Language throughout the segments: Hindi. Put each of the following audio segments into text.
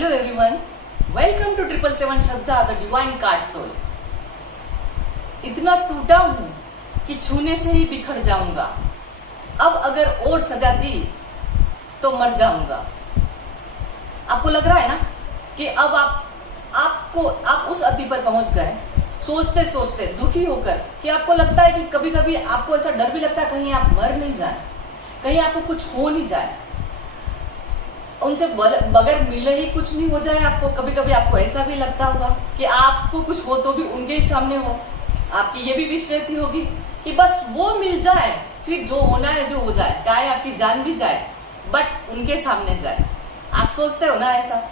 Hello everyone, welcome to 777 Shraddha the divine card soul. इतना टूटा हूं कि छूने से ही बिखर जाऊंगा। अब अगर और सजा दी तो मर जाऊंगा। आपको लग रहा है ना कि अब आप उस अति पर पहुंच गए, सोचते सोचते दुखी होकर कि आपको लगता है कि कभी कभी आपको ऐसा डर भी लगता है कहीं आप मर नहीं जाए, कहीं आपको कुछ हो नहीं जाए, उनसे बगैर मिले ही कुछ नहीं हो जाए। आपको कभी कभी आपको ऐसा भी लगता होगा कि आपको कुछ हो तो भी उनके ही सामने हो। आपकी ये भी विश रहती होगी कि बस वो मिल जाए, फिर जो होना है जो हो जाए, चाहे आपकी जान भी जाए बट उनके सामने जाए। आप सोचते हो ना ऐसा।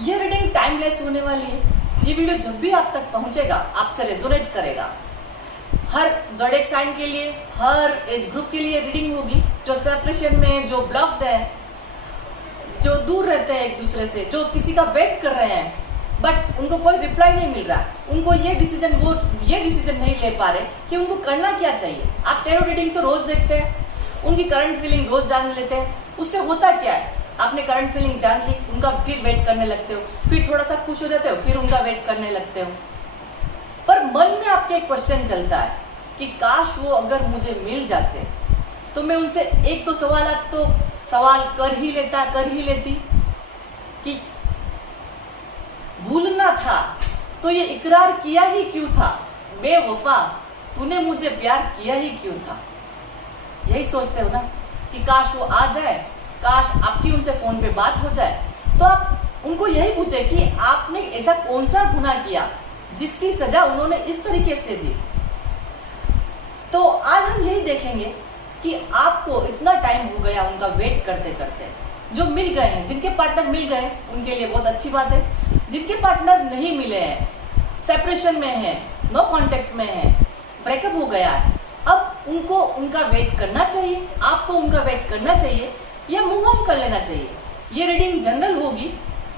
ये रीडिंग टाइमलेस होने वाली है। ये वीडियो जब भी आप तक पहुंचेगा आपसे रेजोनेट करेगा। हर ज़ोडिएक साइन के लिए, हर एज ग्रुप के लिए रीडिंग होगी। जो सेपरेशन में, जो ब्लॉक्ड है, जो दूर रहते हैं एक दूसरे से, जो किसी का वेट कर रहे हैं बट उनको कोई रिप्लाई नहीं मिल रहा, उनको ये डिसीजन नहीं ले पा रहे कि उनको करना क्या चाहिए। आप टैरो रीडिंग तो रोज देखते हैं, उनकी करंट फीलिंग रोज जान लेते हैं। उससे होता क्या है, आपने करंट फीलिंग जान ली, उनका फिर वेट करने लगते हो, फिर थोड़ा सा खुश हो जाते हो, फिर उनका वेट करने लगते हो। पर मन में आपके एक क्वेश्चन चलता है कि काश वो अगर मुझे मिल जाते तो मैं उनसे एक दो सवाल कर ही लेती कि भूलना था तो ये इकरार किया ही क्यों था, बेवफा तूने मुझे प्यार किया ही क्यों था। यही सोचते हो ना कि काश वो आ जाए, काश आपकी उनसे फोन पे बात हो जाए, तो आप उनको यही पूछे कि आपने ऐसा कौन सा गुनाह किया जिसकी सजा उन्होंने इस तरीके से दी। तो आज हम यही देखेंगे कि आपको इतना टाइम हो गया उनका वेट करते करते। जो मिल गए हैं, जिनके पार्टनर मिल गए उनके लिए बहुत अच्छी बात है। जिनके पार्टनर नहीं मिले हैं, सेपरेशन में है, नो कांटेक्ट में है, ब्रेकअप हो गया है, अब उनको उनका वेट करना चाहिए, आपको उनका वेट करना चाहिए या मूव ऑन कर लेना चाहिए। ये रीडिंग जनरल होगी,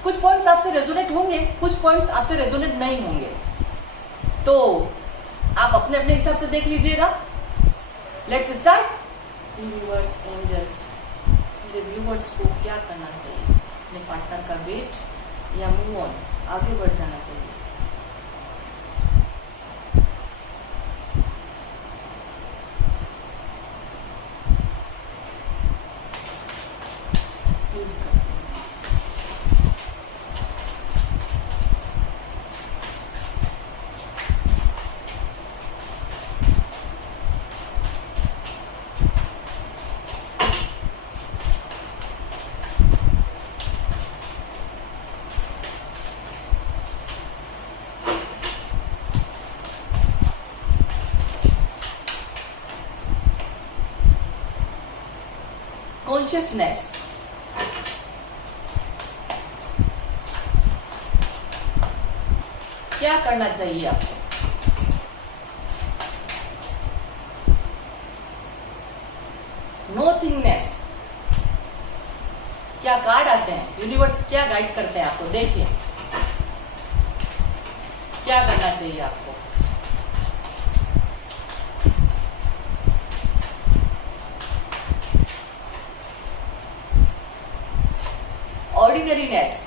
कुछ पॉइंट्स आपसे रेजोनेट होंगे, कुछ पॉइंट्स आपसे रेजोनेट नहीं होंगे, तो आप अपने अपने हिसाब से देख लीजिएगा। Let's start. यूनिवर्स, एंजल्स, मेरे व्यूवर्स को क्या करना चाहिए? अपने पार्टनर का वेट या मूव ऑन, आगे बढ़ जाना चाहिए? प्लीज कॉन्शियसनेस, क्या करना चाहिए आपको? नोथिंगनेस, क्या कार्ड आते हैं, यूनिवर्स क्या गाइड करते हैं आपको? देखिए क्या करना चाहिए आपको। ऑर्डिनरीनेस,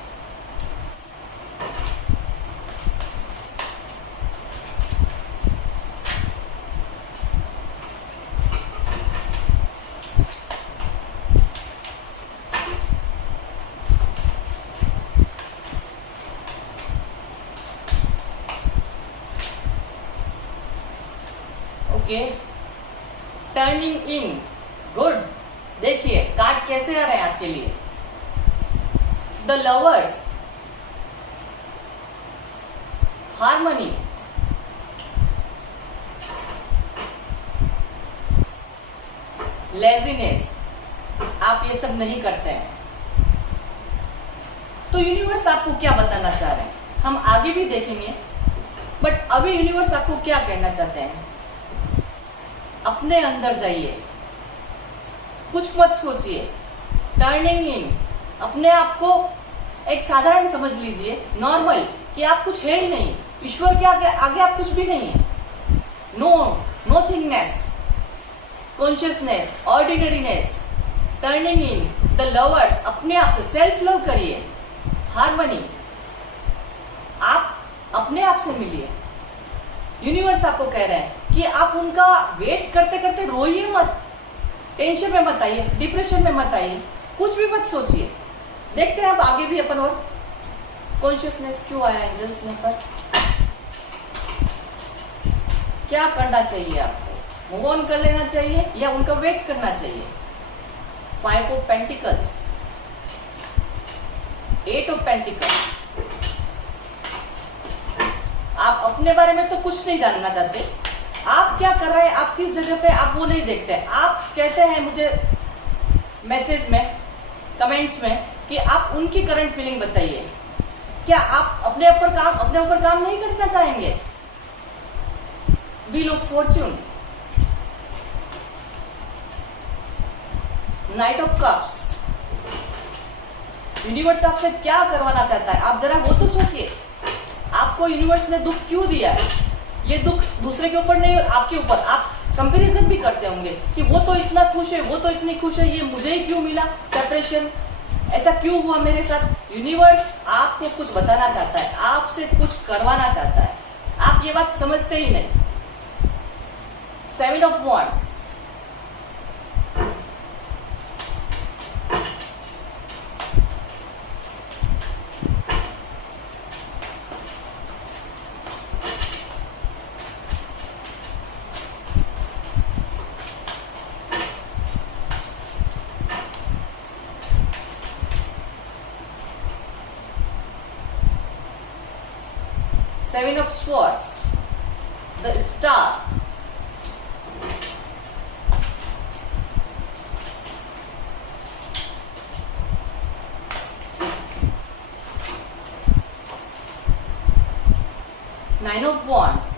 ओके, टर्निंग इन, गुड। देखिए कार्ड कैसे आ रहे हैं आपके लिए। द लवर्स, हार्मनी, लेजीनेस, आप ये सब नहीं करते हैं। तो यूनिवर्स आपको क्या बताना चाह रहे हैं हम आगे भी देखेंगे, बट अभी यूनिवर्स आपको क्या कहना चाहते हैं? अपने अंदर जाइए, कुछ मत सोचिए, टर्निंग इन, अपने आप को एक साधारण समझ लीजिए, नॉर्मल, कि आप कुछ है ही नहीं, ईश्वर के आगे आप कुछ भी नहीं है। Nothingness, consciousness, ordinariness, turning in, the lovers, अपने आप से सेल्फ लव करिए, हार्मनी। आप अपने आप से मिलिए। यूनिवर्स आपको कह रहे हैं कि आप उनका वेट करते करते रोइए मत, टेंशन में मत आइए, डिप्रेशन में मत आइए, कुछ भी मत सोचिए। देखते हैं अब आगे भी अपन और कॉन्शियसनेस क्यों आया एंजल्स में पर, क्या करना चाहिए आपको, मूव ऑन कर लेना चाहिए या उनका वेट करना चाहिए। 5 ऑफ पेंटिकल्स, 8 ऑफ पेंटिकल्स। आप अपने बारे में तो कुछ नहीं जानना चाहते, आप क्या कर रहे हैं, आप किस जगह पे, आप वो नहीं देखते। आप कहते हैं मुझे मैसेज में, कमेंट्स में कि आप उनकी करंट फीलिंग बताइए। क्या आप अपने ऊपर काम नहीं करना चाहेंगे। Wheel of Fortune, night of cups. Universe आपसे क्या करवाना चाहता है, आप जरा वो तो सोचिए। आपको यूनिवर्स ने दुख क्यों दिया है। ये दुख दूसरे के ऊपर नहीं, आपके ऊपर। आप कंपैरिजन भी करते होंगे कि वो तो इतना खुश है, वो तो इतनी खुश है, ये मुझे ही क्यों मिला, सेपरेशन, ऐसा क्यों हुआ मेरे साथ। यूनिवर्स आपको कुछ बताना चाहता है, आपसे कुछ करवाना चाहता है, आप ये बात समझते ही नहीं। 7 of wands, Seven of Swords, the Star, Nine of Wands,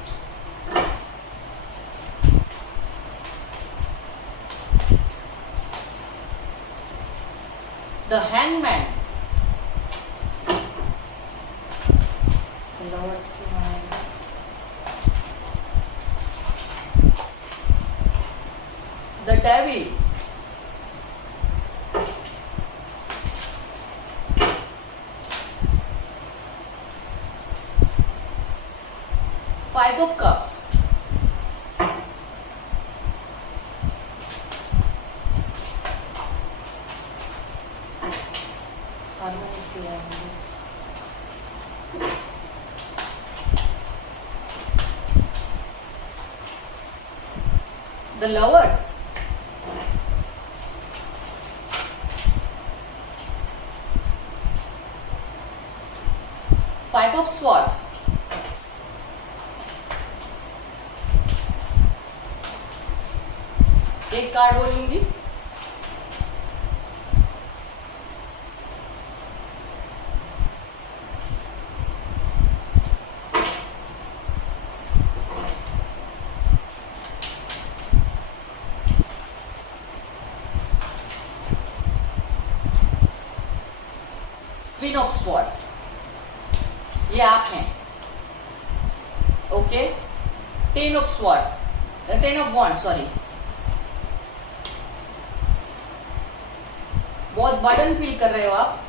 the Hangman, the Lovers to Minds, the Devil, Five of Cups, Harmony to Angels, the Lovers, Five of Swords, एक कार्ड और लूंगी, क्वीन ऑफ स्वॉर्ड्स, ये आप हैं। Okay, 10 of sword, 10 of wand, sorry, बहुत बर्डन फील कर रहे हो आप।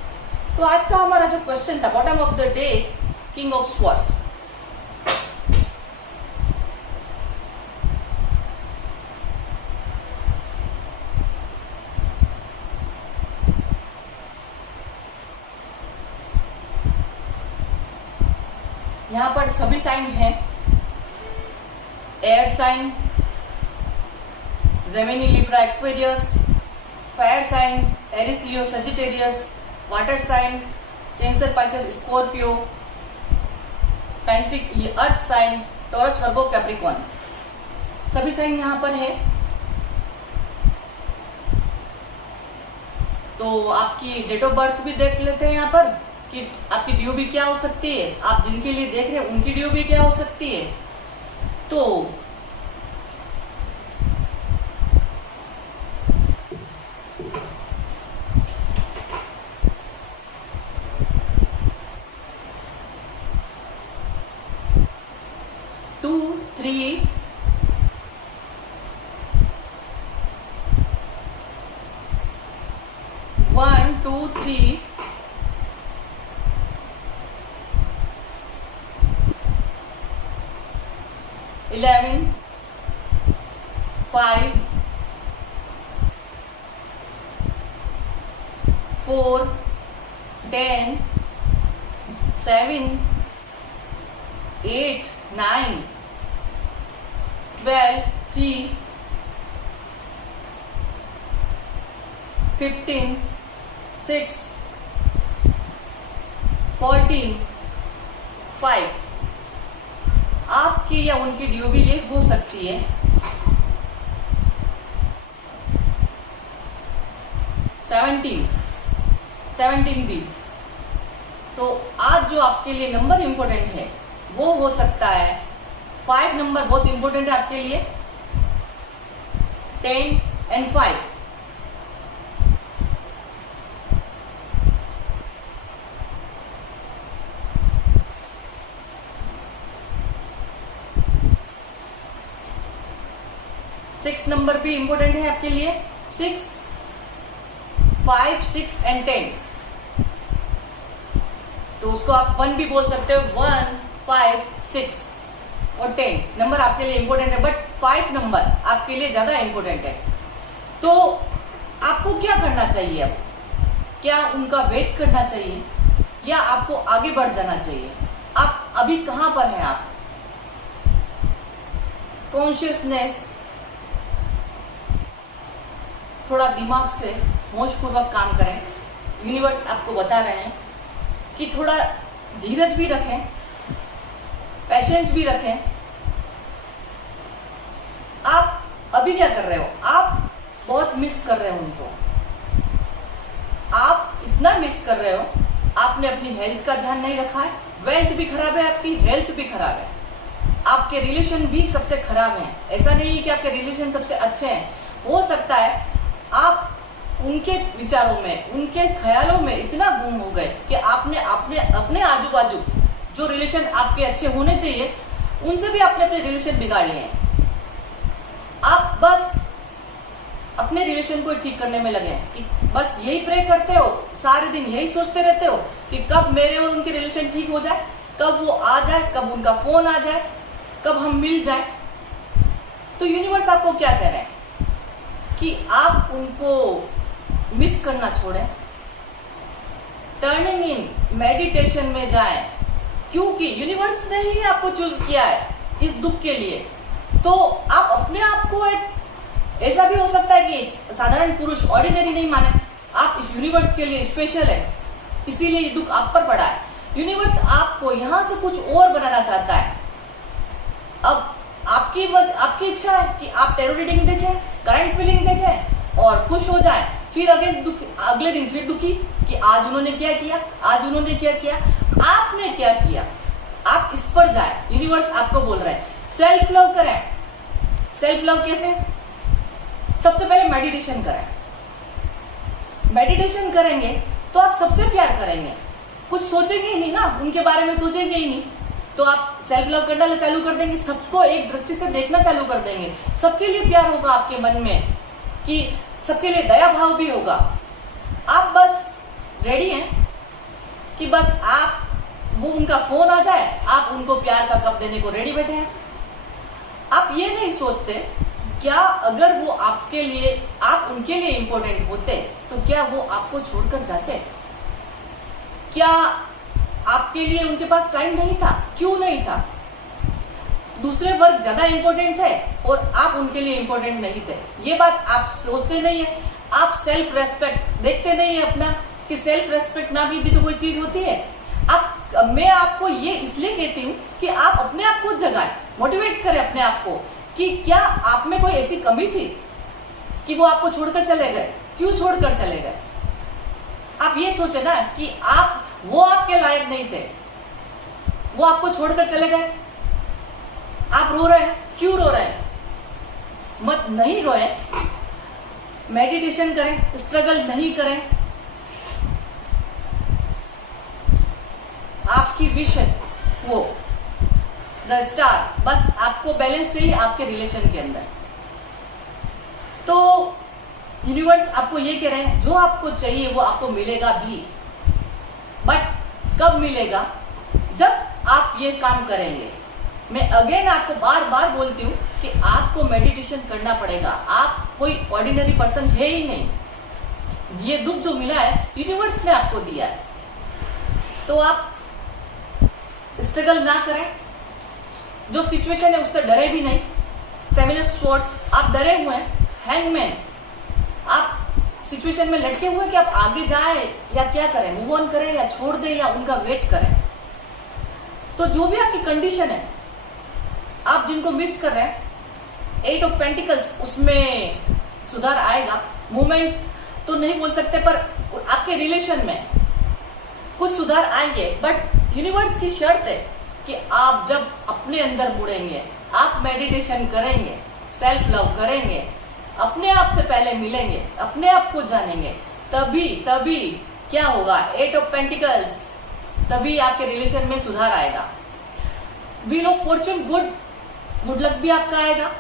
तो आज का हमारा जो क्वेश्चन था, bottom of the day, king of swords. यहां पर सभी साइन हैं, air sign, Gemini, Libra, Aquarius, fire sign, Aries, Leo, Sagittarius, water sign, Cancer, Pisces, Scorpio, पेंटिक, ये earth sign, Taurus, Virgo, Capricorn, सभी साइन यहां पर है। तो आपकी डेट ऑफ बर्थ भी देख लेते हैं यहाँ पर कि आपकी ड्यू भी क्या हो सकती है, आप जिनके लिए देख रहे हैं उनकी ड्यू भी क्या हो सकती है। तो टू, 3, 1, 2, 3, 4, 10, 7, 8, 9, 12, 3, 15, 6, 14, 5. आपकी या उनकी ड्यू भी लेट हो सकती है। 17 भी। तो आज जो आपके लिए नंबर इंपॉर्टेंट है वो हो सकता है 5 नंबर बहुत इंपॉर्टेंट है आपके लिए, 10 and 5। सिक्स नंबर भी इंपॉर्टेंट है आपके लिए, 6, 5, 6 and 10। तो उसको आप 1 भी बोल सकते हो, 1, 5, 6 और 10 नंबर आपके लिए इंपॉर्टेंट है, बट 5 नंबर आपके लिए ज्यादा इंपॉर्टेंट है। तो आपको क्या करना चाहिए अब? क्या उनका वेट करना चाहिए या आपको आगे बढ़ जाना चाहिए? आप अभी कहां पर हैं? आप कॉन्शियसनेस, थोड़ा दिमाग से होशपूर्वक काम करें। यूनिवर्स आपको बता रहे हैं कि थोड़ा धीरज भी रखें, पेशेंस भी रखें। आप अभी क्या कर रहे हो? आप बहुत मिस कर रहे हो उनको। आप इतना मिस कर रहे हो, आपने अपनी हेल्थ का ध्यान नहीं रखा है। वेल्थ भी खराब है, आपकी हेल्थ भी खराब है, आपके रिलेशन भी सबसे खराब हैं। ऐसा नहीं है कि आपके रिलेशन सबसे अच्छे हैं। हो सकता है आप उनके विचारों में, उनके ख्यालों में इतना गुम हो गए कि आपने अपने आजू बाजू जो रिलेशन आपके अच्छे होने चाहिए उनसे भी आपने अपने रिलेशन बिगाड़ लिए हैं। आप बस अपने रिलेशन को ठीक करने में लगे हैं, बस यही प्रे करते हो, सारे दिन यही सोचते रहते हो कि कब मेरे और उनके रिलेशन ठीक हो जाए, कब वो आ जाए, कब उनका फोन आ जाए, कब हम मिल जाए। तो यूनिवर्स आपको क्या कह रहे हैं कि आप उनको मिस करना छोड़ें, टर्निंग इन मेडिटेशन में जाएं, क्योंकि यूनिवर्स ने ही आपको चूज किया है इस दुख के लिए। तो आप अपने आप को एक ऐसा भी हो सकता है कि साधारण पुरुष, ऑर्डिनरी नहीं माने, आप इस यूनिवर्स के लिए स्पेशल है, इसीलिए ये दुख आप पर पड़ा है। यूनिवर्स आपको यहां से कुछ और बनाना चाहता है। अब आपकी इच्छा है कि आप टेरो रीडिंग देखें, करंट फीलिंग देखें और खुश हो जाएं, फिर अगले दिन फिर दुखी कि आज उन्होंने क्या किया, आज उन्होंने क्या किया, आपने क्या किया। आप इस पर जाएं। यूनिवर्स आपको बोल रहे हैं सेल्फ लव करें। सेल्फ लव कैसे? सबसे पहले मेडिटेशन करें। मेडिटेशन करेंगे तो आप सबसे प्यार करेंगे, कुछ सोचेंगे ही नहीं ना, उनके बारे में सोचेंगे ही नहीं, तो आप सेल्फ लव करना चालू कर देंगे, सबको एक दृष्टि से देखना चालू कर देंगे, सबके लिए प्यार होगा आपके मन में, कि सबके लिए दया भाव भी होगा। आप बस रेडी हैं कि बस वो उनका फोन आ जाए, आप उनको प्यार का कप देने को रेडी बैठे हैं। आप ये नहीं सोचते क्या अगर वो आपके लिए, आप उनके लिए इंपॉर्टेंट होते तो क्या वो आपको छोड़कर जाते? क्या आपके लिए उनके पास टाइम नहीं था? क्यों नहीं था? दूसरे वर्ग ज्यादा इंपॉर्टेंट थे और आप उनके लिए इंपॉर्टेंट नहीं थे। ये बात आप सोचते नहीं है। आप सेल्फ रेस्पेक्ट देखते नहीं है अपना, कि सेल्फ रेस्पेक्ट ना भी तो कोई चीज होती है। मैं आपको ये इसलिए कहती हूँ कि आप अपने आप को जगाएं, मोटिवेट करें अपने आप को कि क्या आप में कोई ऐसी कमी थी कि वो आपको छोड़कर चले गए, क्यों छोड़कर चले गए। आप ये सोचे ना कि वो आपके लायक नहीं थे, वो आपको छोड़कर चले गए, आप रो रहे हैं, क्यों रो रहे हैं? मत नहीं रोए, मेडिटेशन करें, स्ट्रगल नहीं करें। आपकी विश है वो द स्टार, बस आपको बैलेंस चाहिए आपके रिलेशन के अंदर। तो यूनिवर्स आपको ये कह रहे हैं जो आपको चाहिए वो आपको मिलेगा भी, बट कब मिलेगा? जब आप ये काम करेंगे। मैं अगेन आपको बार बार बोलती हूँ कि आपको मेडिटेशन करना पड़ेगा। आप कोई ऑर्डिनरी पर्सन है ही नहीं। ये दुख जो मिला है यूनिवर्स ने आपको दिया है, तो आप स्ट्रगल ना करें। जो सिचुएशन है उससे डरे भी नहीं। सेवन ऑफ स्वॉर्ड्स, आप डरे हुए हैं। हैंगमैन, आप सिचुएशन में लटके हुए कि आप आगे जाए या क्या करें, मूव ऑन करें या छोड़ दें या उनका वेट करें। तो जो भी आपकी कंडीशन है, आप जिनको मिस कर रहे हैं, 8 ऑफ पेंटिकल्स, उसमें सुधार आएगा। मूवमेंट तो नहीं बोल सकते, पर आपके रिलेशन में कुछ सुधार आएंगे। बट यूनिवर्स की शर्त है कि आप जब अपने अंदर मुड़ेंगे, आप मेडिटेशन करेंगे, सेल्फ लव करेंगे, अपने आप से पहले मिलेंगे, अपने आप को जानेंगे, तभी क्या होगा, 8 ऑफ पेंटिकल्स, तभी आपके रिलेशन में सुधार आएगा। Wheel of Fortune, good luck भी आपका आएगा।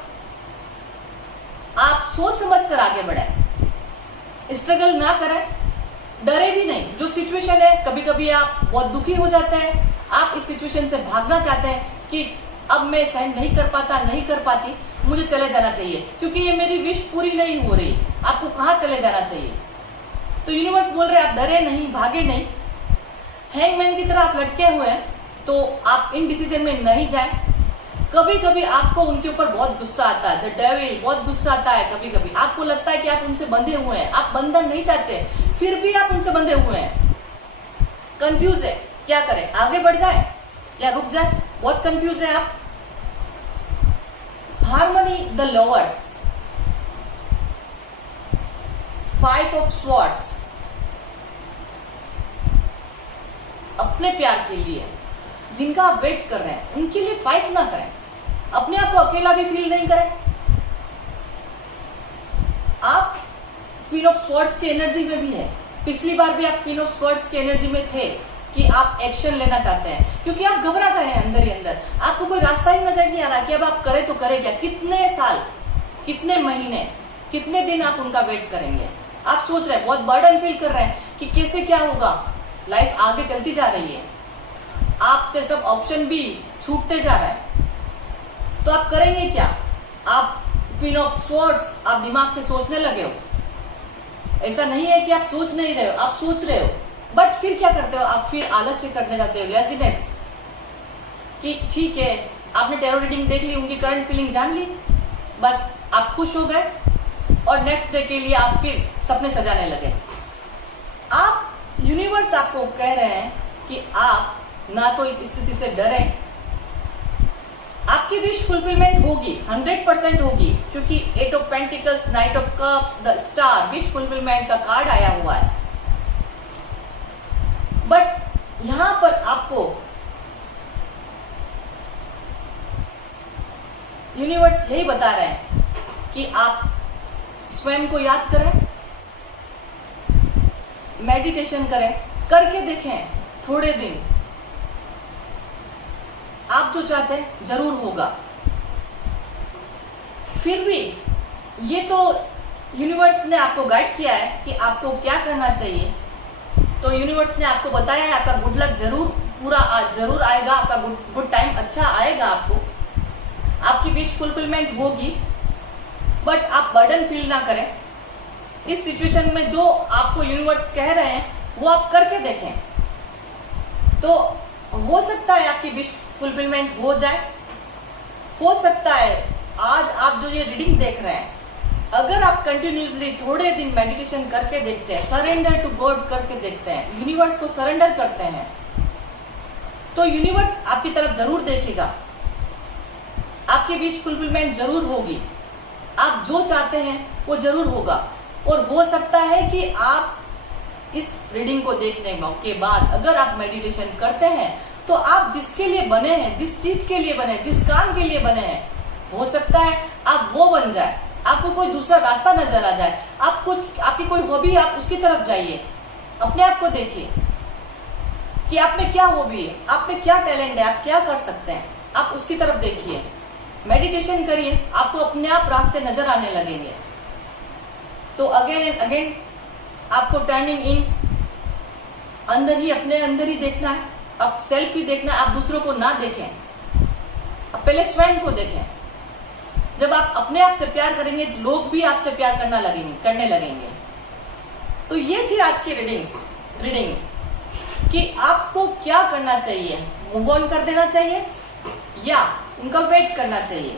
आप सोच समझ कर आगे बढ़े, स्ट्रगल ना करें, डरे भी नहीं। जो सिचुएशन है, कभी कभी आप बहुत दुखी हो जाते हैं, आप इस सिचुएशन से भागना चाहते हैं कि अब मैं सहन नहीं कर पाता, नहीं कर पाती, मुझे चले जाना चाहिए क्योंकि ये मेरी विश पूरी नहीं हो रही। आपको कहाँ चले जाना चाहिए? तो यूनिवर्स बोल रहे आप डरे नहीं, भागे नहीं। हैंगमैन की तरह आप लटके हुए हैं, तो आप इन डिसीजन में नहीं जाए। कभी कभी आपको उनके ऊपर बहुत गुस्सा आता है, द डेविल, बहुत गुस्सा आता है। कभी कभी आपको लगता है कि आप उनसे बंधे हुए हैं, आप बंधन नहीं चाहते, फिर भी आप उनसे बंधे हुए हैं। कंफ्यूज है, क्या करें, आगे बढ़ जाए या रुक जाए, बहुत कंफ्यूज है आप। Harmony, the lovers, 5 of swords, अपने प्यार के लिए जिनका आप वेट कर रहे हैं उनके लिए फाइट ना करें, अपने आप को अकेला भी फील नहीं करें। आप क्वीन ऑफ स्वॉर्ड्स की एनर्जी में भी है। पिछली बार भी आप क्वीन ऑफ स्वॉर्ड्स की एनर्जी में थे कि आप एक्शन लेना चाहते हैं क्योंकि आप घबरा गए हैं अंदर ही अंदर। आपको कोई रास्ता ही नजर नहीं आ रहा कि अब आप करें तो करें क्या। कितने साल, कितने महीने, कितने दिन आप उनका वेट करेंगे। आप सोच रहे हैं, बहुत बर्डन फील कर रहे हैं कि कैसे क्या होगा, लाइफ आगे चलती जा रही है, आपसे सब ऑप्शन भी छूटते जा रहा है, तो आप करेंगे क्या? आप क्वीन ऑफ स्वॉर्ड्स, आप दिमाग से सोचने लगे हो। ऐसा नहीं है कि आप सोच नहीं रहे हो, आप सोच रहे हो, बट फिर क्या करते हो? आप फिर आलस्य करने जाते हो, लेजीनेस, कि ठीक है, आपने टैरो रीडिंग देख ली, उनकी करंट फीलिंग जान ली, बस आप खुश हो गए और नेक्स्ट डे के लिए आप फिर सपने सजाने लगे। आप, यूनिवर्स आपको कह रहे हैं कि आप ना तो इस स्थिति से डरें, आपकी विश फुलफिलमेंट होगी, 100% होगी, क्योंकि 8 of pentacles, night of cups, the star, wish fulfilment का कार्ड आया हुआ है। बट यहां पर आपको यूनिवर्स यही बता रहे हैं कि आप स्वयं को याद करें, मेडिटेशन करें, करके देखें थोड़े दिन, आप जो चाहते हैं जरूर होगा। फिर भी ये तो यूनिवर्स ने आपको गाइड किया है कि आपको क्या करना चाहिए। तो यूनिवर्स ने आपको बताया है आपका गुड लक जरूर आएगा, आपका गुड टाइम अच्छा आएगा, आपकी विश फुलफिलमेंट होगी। बट आप बर्डन फील ना करें। इस सिचुएशन में जो आपको यूनिवर्स कह रहे हैं वो आप करके देखें, तो हो सकता है आपकी विश फुलफिलमेंट हो जाए। हो सकता है आज आप जो ये रीडिंग देख रहे हैं, अगर आप कंटिन्यूसली थोड़े दिन मेडिटेशन करके देखते हैं, सरेंडर टू गॉड करके देखते हैं, यूनिवर्स को सरेंडर करते हैं, तो यूनिवर्स आपकी तरफ जरूर देखेगा, आपकी विश फुलफिलमेंट जरूर होगी, आप जो चाहते हैं वो जरूर होगा। और हो सकता है कि आप इस रीडिंग को देखने के बाद अगर आप मेडिटेशन करते हैं तो आप जिसके लिए बने हैं, जिस चीज के लिए बने हैं, जिस काम के लिए बने हैं, हो सकता है आप वो बन जाए, आपको कोई दूसरा रास्ता नजर आ जाए, आपकी कोई हॉबी, आप उसकी तरफ जाइए, अपने आप को देखिए कि आप में क्या हॉबी है, आप में क्या टैलेंट है, आप क्या कर सकते हैं, आप उसकी तरफ देखिए, मेडिटेशन करिए, आपको अपने आप रास्ते नजर आने लगेंगे। तो अगेन एंड अगेन आपको टर्निंग इन अंदर ही, अपने अंदर ही देखना है, अब सेल्फ ही देखना है, आप दूसरों को ना देखें, अब पहले स्वयं को देखें। जब आप अपने आप से प्यार करेंगे, लोग भी आपसे प्यार करने लगेंगे। तो ये थी आज की रीडिंग कि आपको क्या करना चाहिए, मूव ऑन कर देना चाहिए या उनका वेट करना चाहिए।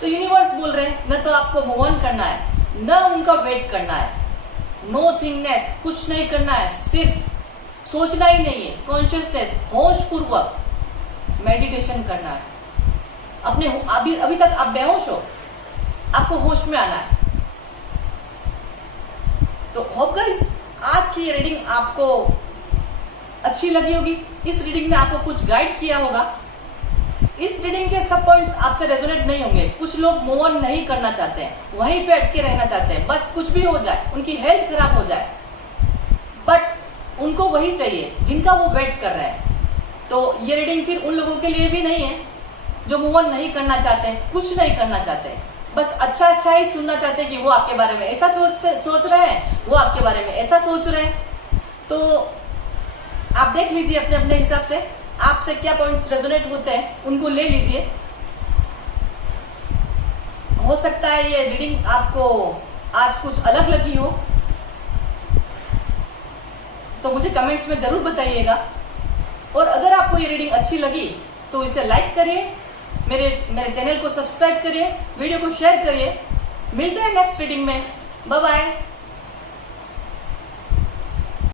तो यूनिवर्स बोल रहे हैं न तो आपको मूव ऑन करना है न उनका वेट करना है, नो थिंगनेस, कुछ नहीं करना है, सिर्फ सोचना ही नहीं है, कॉन्शियसनेस, होश पूर्वक मेडिटेशन करना है। अपने अभी तक आप बेहोश हो, आपको होश में आना है। तो होप गाइस आज की ये रीडिंग आपको अच्छी लगी होगी। इस रीडिंग ने आपको कुछ गाइड किया होगा। इस रीडिंग के सब पॉइंट्स आपसे रेजोनेट नहीं होंगे। कुछ लोग मूव ऑन नहीं करना चाहते हैं, वहीं पे अटके रहना चाहते हैं, बस कुछ भी हो जाए, उनकी हेल्थ खराब हो जाए, बट उनको वही चाहिए जिनका वो वेट कर रहे हैं। तो ये रीडिंग फिर उन लोगों के लिए भी नहीं है जो मूव ऑन नहीं करना चाहते, कुछ नहीं करना चाहते, बस अच्छा ही सुनना चाहते हैं कि वो आपके बारे में ऐसा सोच रहे हैं, वो आपके बारे में ऐसा सोच रहे हैं। तो आप देख लीजिए अपने अपने हिसाब से आपसे क्या पॉइंट्स रेजोनेट होते हैं, उनको ले लीजिए। हो सकता है ये रीडिंग आपको आज कुछ अलग लगी हो, तो मुझे कमेंट्स में जरूर बताइएगा। और अगर आपको ये रीडिंग अच्छी लगी तो इसे लाइक करिए, मेरे चैनल को सब्सक्राइब करिए, वीडियो को शेयर करिए। मिलते हैं नेक्स्ट रीडिंग में। Bye bye.